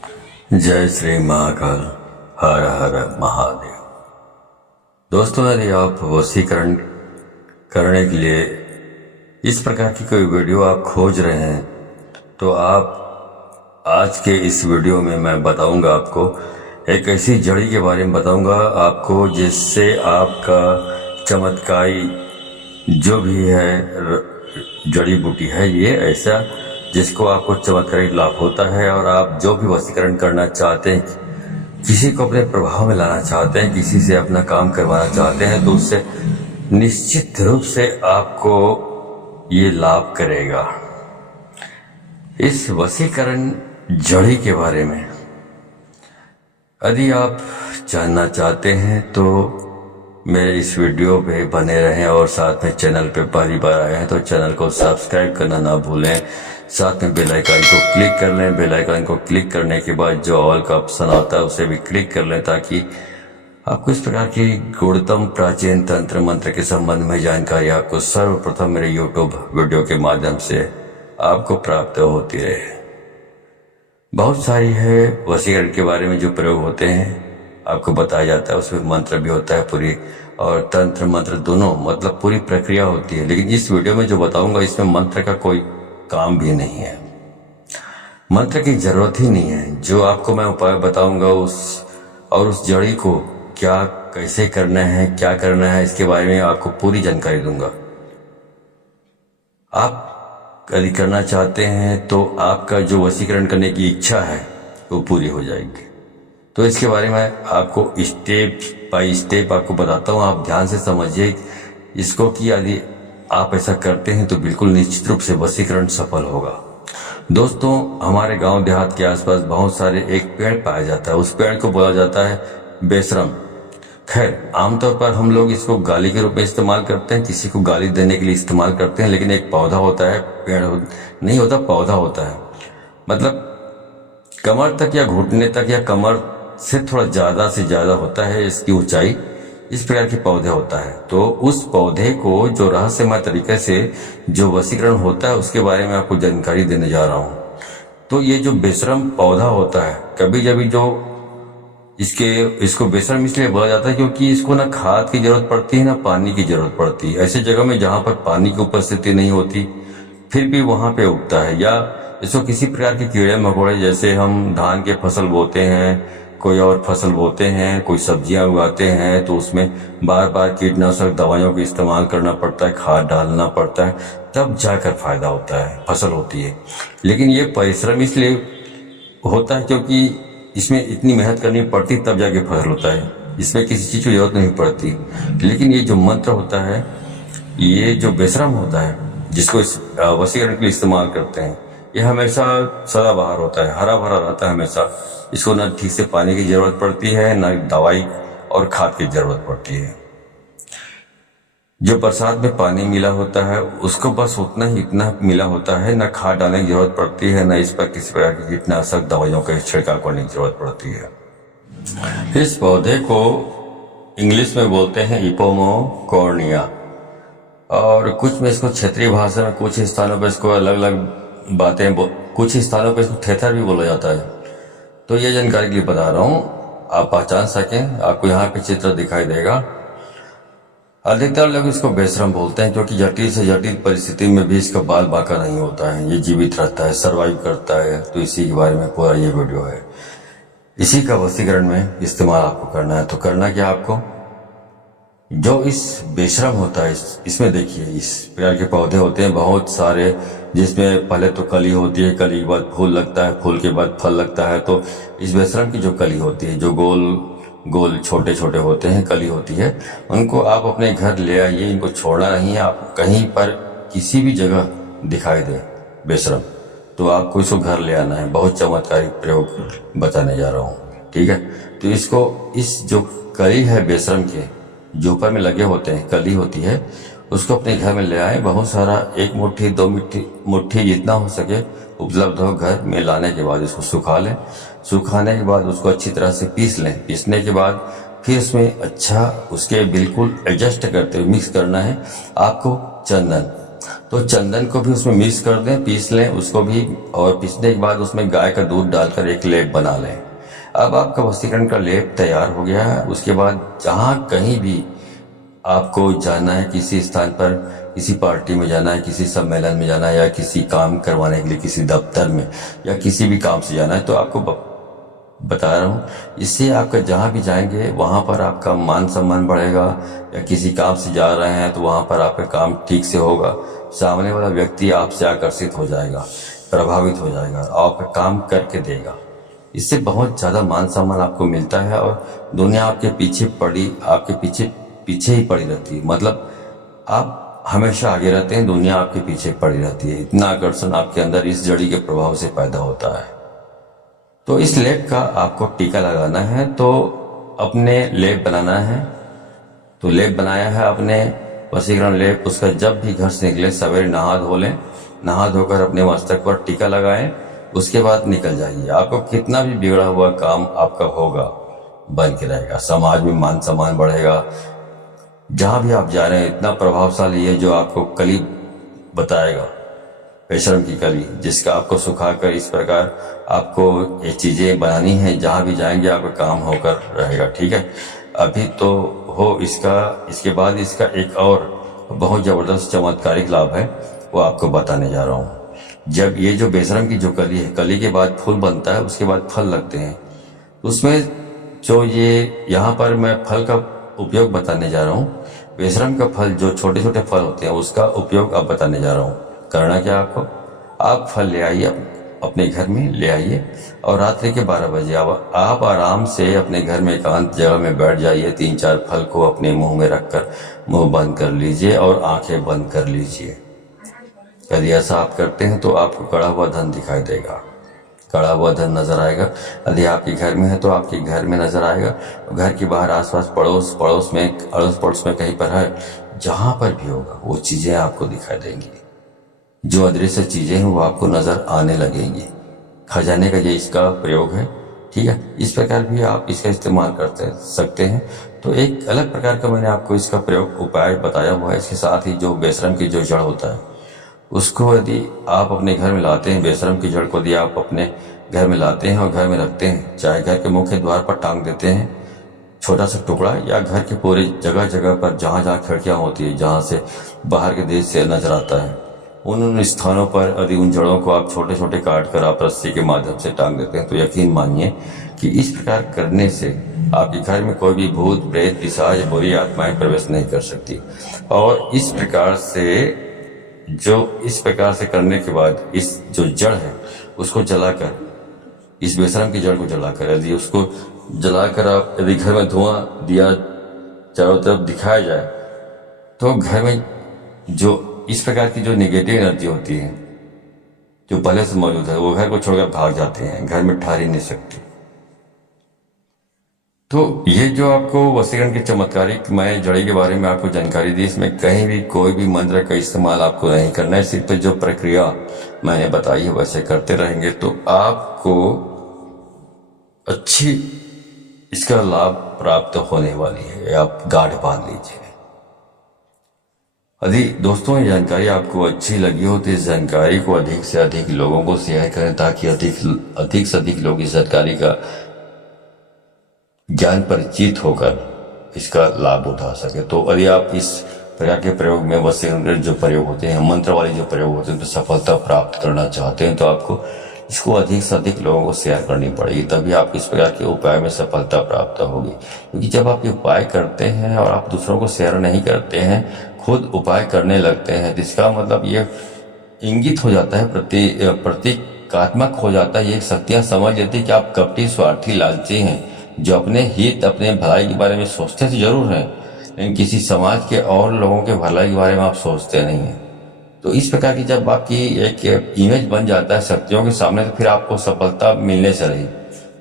जय श्री महाकाल। हर हर महादेव। दोस्तों, यदि आप वशीकरण करने के लिए इस प्रकार की कोई वीडियो आप खोज रहे हैं तो आप आज के इस वीडियो में मैं बताऊंगा आपको एक ऐसी जड़ी के बारे में बताऊंगा आपको जिससे आपका चमत्कारी जो भी है जड़ी बूटी है ये ऐसा जिसको आपको चमत्कारिक लाभ होता है। और आप जो भी वशीकरण करना चाहते हैं, किसी को अपने प्रभाव में लाना चाहते हैं, किसी से अपना काम करवाना चाहते हैं तो उससे निश्चित रूप से आपको ये लाभ करेगा। इस वशीकरण जड़ी के बारे में यदि आप जानना चाहते हैं तो मेरे इस वीडियो पे बने रहें और साथ में चैनल पे पहली बार आए हैं तो चैनल को सब्सक्राइब करना ना भूलें। साथ में बेल आइकन को क्लिक कर लें। बेल आइकन को क्लिक करने के बाद जो ऑल का ऑप्शन आता है उसे भी क्लिक कर लें ताकि आपको इस प्रकार की गुणतम प्राचीन तंत्र मंत्र के संबंध में जानकारी आपको सर्वप्रथम मेरे यूट्यूब वीडियो के माध्यम से आपको प्राप्त होती रहे। बहुत सारी है वशीकरण के बारे में जो प्रयोग होते हैं आपको बताया जाता है, उसमें मंत्र भी होता है पूरी और तंत्र मंत्र दोनों, मतलब पूरी प्रक्रिया होती है। लेकिन इस वीडियो में जो बताऊंगा इसमें मंत्र का कोई काम भी नहीं है, मंत्र की जरूरत ही नहीं है। जो आपको मैं उपाय बताऊंगा उस जड़ी को क्या कैसे करना है, क्या करना है, इसके बारे में आपको पूरी जानकारी दूंगा। आप यदि करना चाहते हैं तो आपका जो वशीकरण करने की इच्छा है वो पूरी हो जाएगी। तो इसके बारे में आपको स्टेप बाय स्टेप आपको बताता हूँ, आप ध्यान से समझिए इसको कि यदि आप ऐसा करते हैं तो बिल्कुल निश्चित रूप से वशीकरण सफल होगा। दोस्तों, हमारे गांव देहात के आसपास बहुत सारे एक पेड़ पाया जाता है, उस पेड़ को बोला जाता है बेशरम। खैर, आमतौर पर हम लोग इसको गाली के रूप में इस्तेमाल करते हैं, किसी को गाली देने के लिए इस्तेमाल करते हैं। लेकिन एक पौधा होता है, पेड़ नहीं होता, पौधा होता है, मतलब कमर तक या घुटने तक या कमर से थोड़ा ज्यादा से ज्यादा होता है इसकी ऊंचाई, इस प्रकार के पौधे होता है। तो उस पौधे को जो रहस्यमय तरीके से जो वशीकरण होता है उसके बारे में आपको जानकारी देने जा रहा हूँ। तो ये जो बेशरम पौधा होता है, कभी कभी जो इसको बेशरम इसलिए बोला जाता है क्योंकि इसको ना खाद की जरूरत पड़ती है ना पानी की जरूरत पड़ती है। ऐसी जगह में जहां पर पानी की उपस्थिति नहीं होती फिर भी वहां पे उगता है। या इसको किसी प्रकार के कीड़े मकोड़े, जैसे हम धान के फसल बोते हैं, कोई और फसल बोते हैं, कोई सब्जियां उगाते हैं तो उसमें बार बार कीटनाशक दवाइयों का इस्तेमाल करना पड़ता है, खाद डालना पड़ता है, तब जाकर फायदा होता है, फसल होती है। लेकिन ये परिश्रम इसलिए होता है क्योंकि इसमें इतनी मेहनत करनी पड़ती तब जाके फसल होता है, इसमें किसी चीज की जरूरत नहीं पड़ती। लेकिन ये जो मंत्र होता है, ये जो बेशरम होता है जिसको इस वशीकरण के लिए इस्तेमाल करते हैं, ये हमेशा सदाबहार होता है, हरा भरा रहता है हमेशा। इसको न ठीक से पानी की जरूरत पड़ती है, न दवाई और खाद की जरूरत पड़ती है। जो बरसात में पानी मिला होता है उसको बस उतना ही इतना मिला होता है, न खाद डालने की जरूरत पड़ती है, न इस पर किसी प्रकार की कीटनाशक दवाइयों का छिड़काव करने की जरूरत पड़ती है। इस पौधे को इंग्लिश में बोलते हैं इपोमोकॉर्निया, और कुछ में इसको क्षेत्रीय भाषा में कुछ स्थानों पर इसको अलग अलग बातें, कुछ स्थानों पर इसको थेथर भी बोला जाता है। तो ये जानकारी के लिए बता रहा हूँ, आप पहचान सकें। आपको यहाँ पे चित्र दिखाई देगा। अधिकतर लोग इसको बेशरम बोलते हैं क्योंकि जटिल से जटिल परिस्थिति में भी इसका बाल बांका नहीं होता है, ये जीवित रहता है, सरवाइव करता है। तो इसी के बारे में पूरा ये वीडियो है। इसी का वशीकरण में इस्तेमाल आपको करना है। तो करना क्या आपको, जो इस बेशरम होता है इसमें देखिए इस प्रकार के पौधे होते हैं बहुत सारे, जिसमें पहले तो कली होती है, कली के बाद फूल लगता है, फूल के बाद फल लगता है। तो इस बेशरम की जो कली होती है, जो गोल गोल छोटे छोटे होते हैं कली होती है, उनको आप अपने घर ले आइए। इनको छोड़ना नहीं है। आप कहीं पर किसी भी जगह दिखाई दे बेशरम तो आपको इसको घर ले आना है। बहुत चमत्कारिक प्रयोग बताने जा रहा हूँ, ठीक है। तो इसको इस जो कली है बेशरम के जो ऊपर में लगे होते हैं, कली होती है, उसको अपने घर में ले आए। बहुत सारा, 1 मुट्ठी 2 मुट्ठी जितना हो सके उपलब्ध हो। घर में लाने के बाद इसको सुखा लें। सुखाने के बाद उसको अच्छी तरह से पीस लें। पीसने के बाद फिर उसमें अच्छा उसके बिल्कुल एडजस्ट करते हुए मिक्स करना है आपको चंदन। तो चंदन को भी उसमें मिक्स कर दें, पीस लें उसको भी, और पीसने के बाद उसमें गाय का दूध डालकर एक लेप बना लें। अब आपका वशीकरण का लेप तैयार हो गया है। उसके बाद जहाँ कहीं भी आपको जाना है, किसी स्थान पर, किसी पार्टी में जाना है, किसी सम्मेलन में जाना है, या किसी काम करवाने के लिए किसी दफ्तर में या किसी भी काम से जाना है, तो आपको बता रहा हूँ, इससे आपका जहाँ भी जाएंगे वहाँ पर आपका मान सम्मान बढ़ेगा। या किसी काम से जा रहे हैं तो वहाँ पर आपका काम ठीक से होगा, सामने वाला व्यक्ति आपसे आकर्षित हो जाएगा, प्रभावित हो जाएगा, आपका काम करके देगा। इससे बहुत ज़्यादा मान सम्मान आपको मिलता है और दुनिया आपके पीछे आपके पीछे ही पड़ी रहती है। मतलब आप हमेशा आगे रहते हैं, दुनिया आपके पीछे पड़ी रहती है। इतना आकर्षण आपके अंदर इस जड़ी के प्रभाव से पैदा होता है। तो इस लेप का आपको टीका लगाना है, तो अपने लेप बनाना है। तो लेप बनाया है अपने वशीकरण लेप, उसका जब भी घर से निकले सवेरे नहा धो लें, नहा धोकर अपने मस्तक पर टीका लगाएं, उसके बाद निकल जाइए। आपको कितना भी बिगड़ा हुआ काम आपका होगा बन के रहेगा, समाज में मान सम्मान बढ़ेगा। जहां भी आप जा रहे हैं इतना प्रभावशाली है जो आपको कली बताएगा, बेशर्म की कली, जिसका आपको सुखाकर इस प्रकार आपको ये चीजें बनानी है, जहां भी जाएंगे आपका काम होकर रहेगा। ठीक है, अभी तो हो इसके बाद इसका एक और बहुत जबरदस्त चमत्कारिक लाभ है, वो आपको बताने जा रहा हूँ। जब ये जो बेशरम की जो कली है, कली के बाद फूल बनता है, उसके बाद फल लगते हैं, उसमें जो ये यहाँ पर मैं फल का उपयोग बताने जा रहा हूँ। बेशरम का फल, जो छोटे छोटे फल होते हैं, उसका उपयोग अब बताने जा रहा हूँ। करना क्या आपको, आप फल ले आइए, अपने घर में ले आइए, और रात्रि के 12 बजे आप आराम से अपने घर में एकांत जगह में बैठ जाइए। 3-4 फल को अपने मुंह में रखकर मुंह बंद कर लीजिए और आंखें बंद कर लीजिए। यदि ऐसा आप करते हैं तो आपको कड़ा हुआ धन दिखाई देगा, कड़ा हुआ धन नजर आएगा। यदि आपके घर में है तो आपके घर में नजर आएगा, घर के बाहर आसपास अड़ोस पड़ोस में कहीं पर है, जहां पर भी होगा वो चीजें आपको दिखाई देंगी। जो अदृश्य चीजें हैं वो आपको नजर आने लगेंगी। खजाने का ये इसका प्रयोग है। ठीक है, इस प्रकार भी आप इसका इस्तेमाल करते सकते हैं। तो एक अलग प्रकार का मैंने आपको इसका प्रयोग उपाय बताया हुआ है। इसके साथ ही जो बेशरम की जो जड़ होता है, उसको यदि आप अपने घर में लाते हैं, बेशरम की जड़ को यदि आप अपने घर में लाते हैं और घर में रखते हैं, चाहे घर के मुख्य द्वार पर टांग देते हैं छोटा सा टुकड़ा, या घर के पूरे जगह जगह पर जहाँ जहाँ खिड़कियाँ होती है, जहाँ से बाहर के देश से नजर आता है, उन स्थानों पर यदि उन जड़ों को आप छोटे छोटे काट कर आप रस्सी के माध्यम से टांग देते हैं, तो यकीन मानिए कि इस प्रकार करने से आपके घर में कोई भी भूत प्रेत पिशाच या बुरी आत्माएं प्रवेश नहीं कर सकती। और इस प्रकार से करने के बाद इस जो जड़ है उसको जलाकर, इस बेशरम की जड़ को जलाकर, यदि उसको जलाकर आप यदि घर में धुआं दिया चारों तरफ दिखाया जाए, तो घर में जो इस प्रकार की जो नेगेटिव एनर्जी होती है जो पहले से मौजूद है, वो घर को छोड़कर भाग जाते हैं, घर में ठहर ही नहीं सकती। तो ये जो आपको वशीकरण के चमत्कारिक मैं जड़ी के बारे में आपको जानकारी दी, इसमें कहीं भी कोई भी मंत्र का इस्तेमाल आपको नहीं करना है। सिर्फ जो प्रक्रिया मैंने बताई है वैसे करते रहेंगे तो आपको अच्छी इसका लाभ प्राप्त होने वाली है। आप गाढ़ बांध लीजिए। यदि दोस्तों ये जानकारी आपको अच्छी लगी हो तो इस जानकारी को अधिक से अधिक लोगों को शेयर करें, ताकि अधिक से अधिक लोग इस जानकारी का ज्ञान परिचित होकर इसका लाभ उठा सके। तो यदि आप इस प्रकार के प्रयोग में वशीकरण जो प्रयोग होते हैं, मंत्र वाले जो प्रयोग होते हैं, तो सफलता प्राप्त करना चाहते हैं तो आपको इसको अधिक से अधिक लोगों को शेयर करनी पड़ेगी, तभी आप इस प्रकार के उपाय में सफलता प्राप्त होगी। क्योंकि जब आप ये उपाय करते हैं और आप दूसरों को शेयर नहीं करते हैं, खुद उपाय करने लगते हैं, तो इसका मतलब ये इंगित हो जाता है, प्रतीकात्मक हो जाता है, ये शक्तियां समझ लेती है कि आप कपटी, स्वार्थी, लालची हैं, जो अपने हित, अपने भलाई के बारे में सोचते तो जरूर हैं, लेकिन किसी समाज के और लोगों के भलाई के बारे में आप सोचते नहीं हैं। तो इस प्रकार की जब आपकी एक इमेज बन जाता है शक्तियों के सामने, तो फिर आपको सफलता मिलने से रही।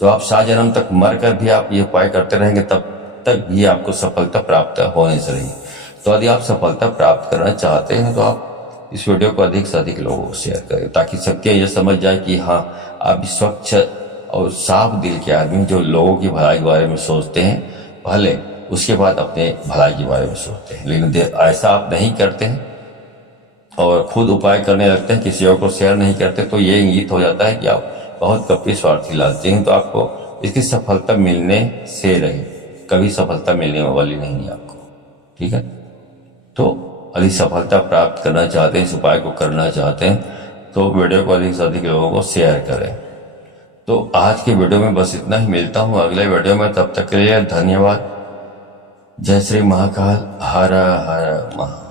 तो आप 7 जन्म तक मर कर भी आप ये उपाय करते रहेंगे, तब तक भी आपको सफलता प्राप्त होने से रही। तो यदि आप सफलता प्राप्त करना चाहते हैं तो आप इस वीडियो को अधिक से अधिक लोगों को शेयर करें, ताकि शक्तियाँ ये समझ जाए कि हाँ, आप स्वच्छ और साफ दिल के आदमी जो लोगों की भलाई के बारे में सोचते हैं, भले उसके बाद अपने भलाई के बारे में सोचते हैं, लेकिन ऐसा आप नहीं करते हैं और खुद उपाय करने लगते हैं, किसी और को शेयर नहीं करते, तो ये इंगित हो जाता है कि आप बहुत कपटी स्वार्थी लालची हैं। तो आपको इसकी सफलता मिलने से रहे, कभी सफलता मिलने वाली नहीं है आपको। ठीक है, तो अधिक सफलता प्राप्त करना चाहते हैं, इस उपाय को करना चाहते हैं, तो वीडियो को अधिक से अधिक लोगों को शेयर करें। तो आज की वीडियो में बस इतना ही, मिलता हूँ अगले वीडियो में, तब तक के लिए धन्यवाद। जय श्री महाकाल, हर हर महा।